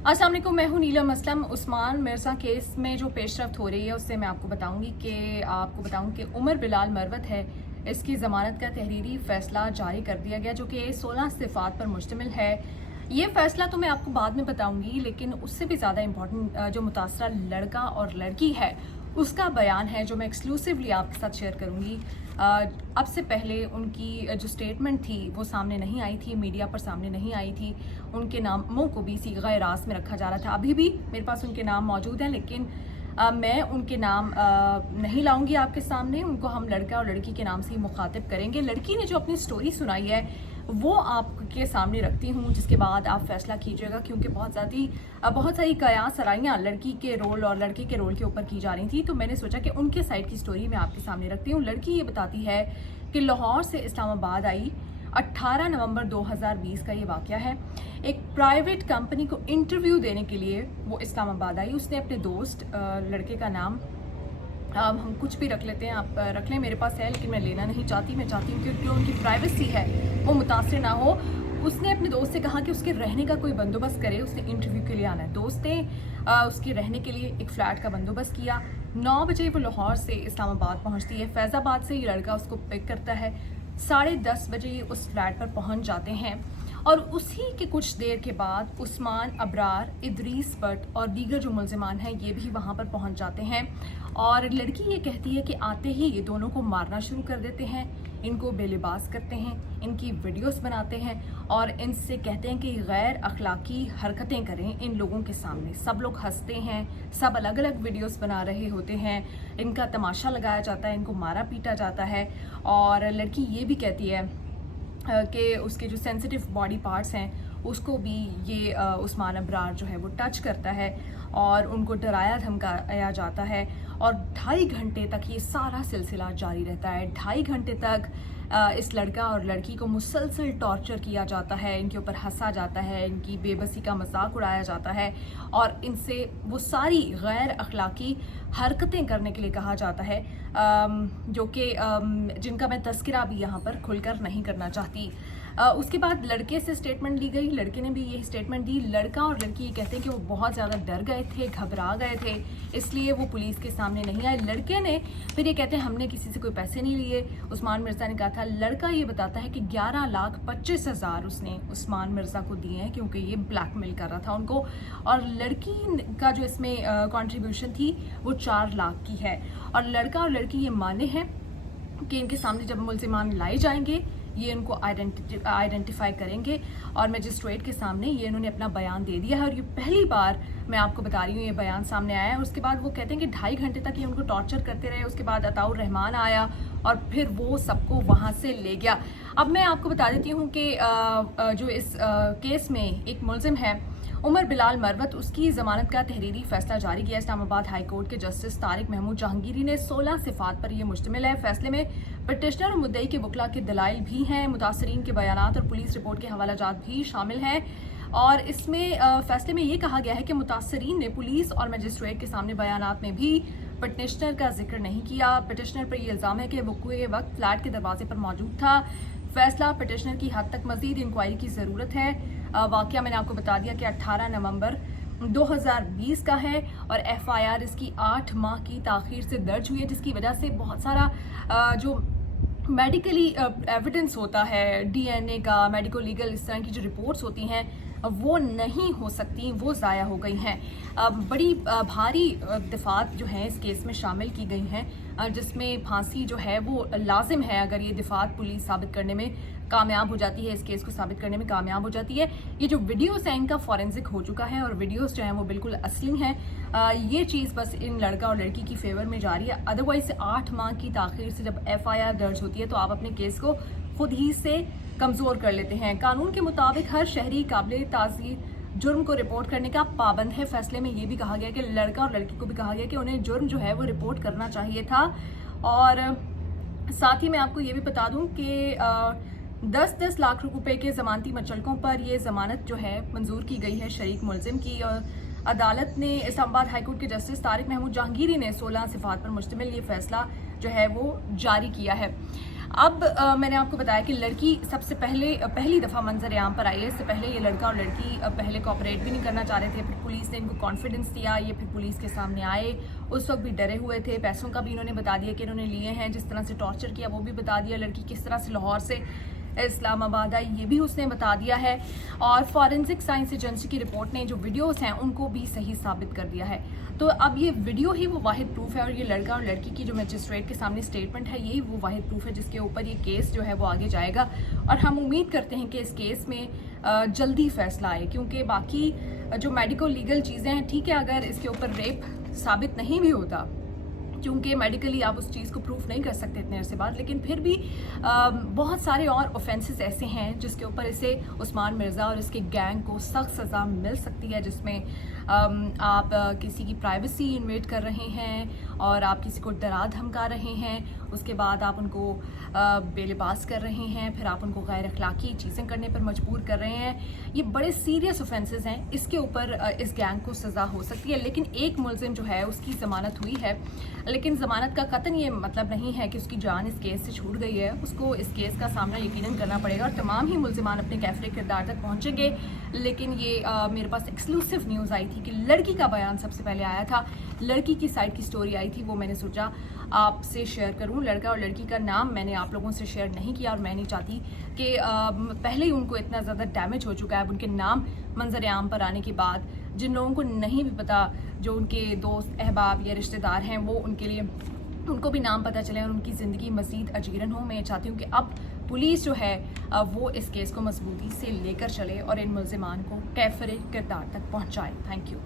अस्सलाम वालेकुम, मैं हूं नीलम असलम। उस्मान मिर्ज़ा केस में जो पेशरफ्त हो रही है उससे मैं आपको बताऊंगी कि उमर बिलाल मरवत है, इसकी ज़मानत का तहरीरी फ़ैसला जारी कर दिया गया जो कि 16 सिफ़ात पर मुश्तमिल है। ये फ़ैसला तो मैं आपको बाद में बताऊंगी, लेकिन उससे भी ज़्यादा इम्पॉर्टेंट जो मुतासरा लड़का और लड़की है उसका बयान है जो मैं एक्सक्लूसिवली आपके साथ शेयर करूंगी। अब से पहले उनकी जो स्टेटमेंट थी वो सामने नहीं आई थी, मीडिया पर सामने नहीं आई थी। उनके नामों को भी सीग़ा रास में रखा जा रहा था। अभी भी मेरे पास उनके नाम मौजूद हैं, लेकिन मैं उनके नाम नहीं लाऊंगी आपके सामने। उनको हम लड़का और लड़की के नाम से ही मुखातिब करेंगे। लड़की ने जो अपनी स्टोरी सुनाई है वो आपके सामने रखती हूँ, जिसके बाद आप फैसला कीजिएगा, क्योंकि बहुत सारी कयास सराइयाँ लड़की के रोल और लड़के के रोल के ऊपर की जा रही थी। तो मैंने सोचा कि उनके साइड की स्टोरी मैं आपके सामने रखती हूँ। लड़की ये बताती है कि लाहौर से इस्लामाबाद आई। 18 नवंबर 2020 का ये वाक़या है। एक प्राइवेट कंपनी को इंटरव्यू देने के लिए वो इस्लामाबाद आई। उसने अपने दोस्त, लड़के का नाम हम कुछ भी रख लेते हैं, आप रख लें, मेरे पास है लेकिन मैं लेना नहीं चाहती। मैं चाहती हूँ कि उनकी प्राइवेसी है वो मुतासर ना हो। उसने अपने दोस्त से कहा कि उसके रहने का कोई बंदोबस्त करे, उसने इंटरव्यू के लिए आना है। दोस्त ने उसके रहने के लिए एक फ़्लैट का बंदोबस्त किया। 9 बजे वो लाहौर से इस्लामाबाद पहुँचती है। फैज़ाबाद से ये लड़का उसको पिक करता है। 10:30 बजे ये उस फ्लैट पर पहुँच जाते हैं और उसी के कुछ देर के बाद उस्मान, अबरार, इदरीस भट्ट और दीगर जो मुलजिमान हैं ये भी वहाँ पर पहुँच जाते हैं। और लड़की ये कहती है कि आते ही ये दोनों को मारना शुरू कर देते हैं, इनको बेलिबास करते हैं, इनकी वीडियोस बनाते हैं और इनसे कहते हैं कि गैर अखलाकी हरकतें करें इन लोगों के सामने। सब लोग हंसते हैं, सब अलग अलग वीडियोस बना रहे होते हैं, इनका तमाशा लगाया जाता है, इनको मारा पीटा जाता है। और लड़की ये भी कहती है कि उसके जो सेंसिटिव बॉडी पार्ट्स हैं उसको भी ये उस्मान अबरार जो है वो टच करता है और उनको डराया धमकाया जाता है। और 2.5 घंटे तक ये सारा सिलसिला जारी रहता है। 2.5 घंटे तक इस लड़का और लड़की को मुसलसल टॉर्चर किया जाता है, इनके ऊपर हंसा जाता है, इनकी बेबसी का मजाक उड़ाया जाता है और इनसे वो सारी गैर अखलाकी हरकतें करने के लिए कहा जाता है, जो कि जिनका मैं तस्करा भी यहाँ पर खुलकर नहीं करना चाहती। उसके बाद लड़के से स्टेटमेंट ली गई। लड़के ने भी यही स्टेटमेंट दी। लड़का और लड़की ये कहते हैं कि वो बहुत ज़्यादा डर गए थे, घबरा गए थे, इसलिए वो पुलिस के सामने नहीं आए। लड़के ने फिर ये कहते हैं हमने किसी से कोई पैसे नहीं लिए, उस्मान मिर्ज़ा ने कहा था। लड़का ये बताता है कि 11,25,000 उसने उस्मान मिर्ज़ा को दिए हैं क्योंकि ये ब्लैकमेल कर रहा था उनको। और लड़की का जो इसमें कंट्रीब्यूशन थी वो 4 लाख की है। और लड़का और लड़की ये माने हैं कि इनके सामने जब मुलजिमान लाए जाएंगे ये इनको आइडेंटिफाई करेंगे और मजिस्ट्रेट के सामने ये इन्होंने अपना बयान दे दिया है। और ये पहली बार मैं आपको बता रही हूँ ये बयान सामने आया है। उसके बाद वो कहते हैं कि 2.5 घंटे तक ये उनको टॉर्चर करते रहे। उसके बाद अताउर रहमान आया और फिर वो सबको वहाँ से ले गया। अब मैं आपको बता देती हूँ कि जो इस केस में एक मुलजिम है उमर बिलाल मरवत, उसकी ज़मानत का तहरीरी फैसला जारी किया। इस्लामाबाद हाई कोर्ट के जस्टिस तारिक महमूद जहांगीरी ने 16 सिफात पर यह मुश्तमिल है। फैसले में पिटिशनर और मुद्दई के वकला के दलाइल भी हैं, मुतासरीन के बयानात और पुलिस रिपोर्ट के हवालाजात भी शामिल हैं। और इसमें फैसले में ये कहा गया है कि मुतासरीन ने पुलिस और मजिस्ट्रेट के सामने बयानात में भी पिटिशनर का जिक्र नहीं किया। पिटिशनर पर यह इल्ज़ाम है कि वक़्त वक्त फ्लैट के दरवाजे पर मौजूद था। फैसला पिटिशनर की हद तक मज़ीद इंक्वायरी की ज़रूरत है। वाक़या मैंने आपको बता दिया कि 18 नवंबर 2020 का है और FIR इसकी 8 माह की ताख़ीर से दर्ज हुई है, जिसकी वजह से बहुत सारा जो मेडिकली एविडेंस होता है, DNA का, मेडिको लीगल, इस तरह की जो रिपोर्ट्स होती हैं वो नहीं हो सकती, वो ज़ाया हो गई हैं। बड़ी भारी दिफात जो हैं इस केस में शामिल की गई हैं, जिसमें फांसी जो है वो लाजिम है अगर ये दिफात पुलिस साबित करने में कामयाब हो जाती है, इस केस को साबित करने में कामयाब हो जाती है। ये जो वीडियोस हैं इनका फॉरेंसिक हो चुका है और वीडियोस जो हैं वो बिल्कुल असली हैं। ये चीज़ बस इन लड़का और लड़की की फेवर में जा रही है। अदरवाइज 8 माह की ताख़ीर से जब FIR दर्ज होती है तो आप अपने केस को खुद ही से कमज़ोर कर लेते हैं। कानून के मुताबिक हर शहरी काबिल ताज़ीर जुर्म को रिपोर्ट करने का पाबंद है। फैसले में ये भी कहा गया कि लड़का और लड़की को भी कहा गया कि उन्हें जुर्म जो है वो रिपोर्ट करना चाहिए था। और साथ ही मैं आपको ये भी बता दूं कि 10-10 लाख रुपए के ज़मानती मचलकों पर यह ज़मानत जो है मंजूर की गई है शरीक मुलजिम की। और अदालत ने इस्लामाबाद हाईकोर्ट के जस्टिस तारिक महमूद जहांगीरी ने 16 सिफात पर मुश्तमिल ये फैसला जो है वो जारी किया है। अब मैंने आपको बताया कि लड़की सबसे पहली दफ़ा मंजर आम पर आई है। इससे पहले ये लड़का और लड़की पहले कोऑपरेट भी नहीं करना चाह रहे थे, फिर पुलिस ने इनको कॉन्फिडेंस दिया, ये फिर पुलिस के सामने आए। उस वक्त भी डरे हुए थे, पैसों का भी इन्होंने बता दिया कि इन्होंने लिए हैं, जिस तरह से टॉर्चर किया वो भी बता दिया, लड़की किस तरह से लाहौर से इस्लामाबाद आई ये भी उसने बता दिया है, और फॉरेंसिक साइंस एजेंसी की रिपोर्ट ने जो वीडियोस हैं उनको भी सही साबित कर दिया है। तो अब ये वीडियो ही वो वाहिद प्रूफ है, और ये लड़का और लड़की की जो मजिस्ट्रेट के सामने स्टेटमेंट है यही वो वाहिद प्रूफ है जिसके ऊपर ये केस जो है वो आगे जाएगा। और हम उम्मीद करते हैं कि इस केस में जल्दी फैसला आए, क्योंकि बाकी जो मेडिकल लीगल चीज़ें हैं, ठीक है, अगर इसके ऊपर रेप साबित नहीं भी होता, क्योंकि मेडिकली आप उस चीज़ को प्रूफ नहीं कर सकते इतने अरसे बाद, लेकिन फिर भी बहुत सारे और ऑफेंसेस ऐसे हैं जिसके ऊपर इसे उस्मान मिर्ज़ा और इसके गैंग को सख्त सज़ा मिल सकती है, जिसमें आप किसी की प्राइवेसी इन्वेड कर रहे हैं और आप किसी को डरा धमका रहे हैं, उसके बाद आप उनको बेलिबास कर रहे हैं, फिर आप उनको गैर अखलाकी चीज़ें करने पर मजबूर कर रहे हैं। ये बड़े सीरियस ऑफेंसेस हैं, इसके ऊपर इस गैंग को सज़ा हो सकती है। लेकिन एक मुलजिम जो है उसकी ज़मानत हुई है, लेकिन ज़मानत का कतन ये मतलब नहीं है कि उसकी जान इस केस से छूट गई है। उसको इस केस का सामना यकीनन करना पड़ेगा और तमाम ही मुलजिमान अपने कैफरे किरदार तक पहुँचेंगे। लेकिन ये मेरे पास एक्सक्लूसिव न्यूज़ आई थी कि लड़की का बयान सबसे पहले आया था, लड़की की साइड की स्टोरी आई थी, वो मैंने सोचा आपसे शेयर करूं। लड़का और लड़की का नाम मैंने आप लोगों से शेयर नहीं किया, और मैं नहीं चाहती कि पहले ही उनको इतना ज़्यादा डैमेज हो चुका है। अब उनके नाम मंजर आम पर आने के बाद जिन लोगों को नहीं भी पता, जो उनके दोस्त अहबाब या रिश्तेदार हैं, वो उनके लिए उनको भी नाम पता चले और उनकी ज़िंदगी मज़ीद अजीरन हो। मैं चाहती हूँ कि अब पुलिस जो है वो इस केस को मजबूती से लेकर चले और इन मुलजिमान को कैफरे किरदार तक पहुँचाए। Thank you.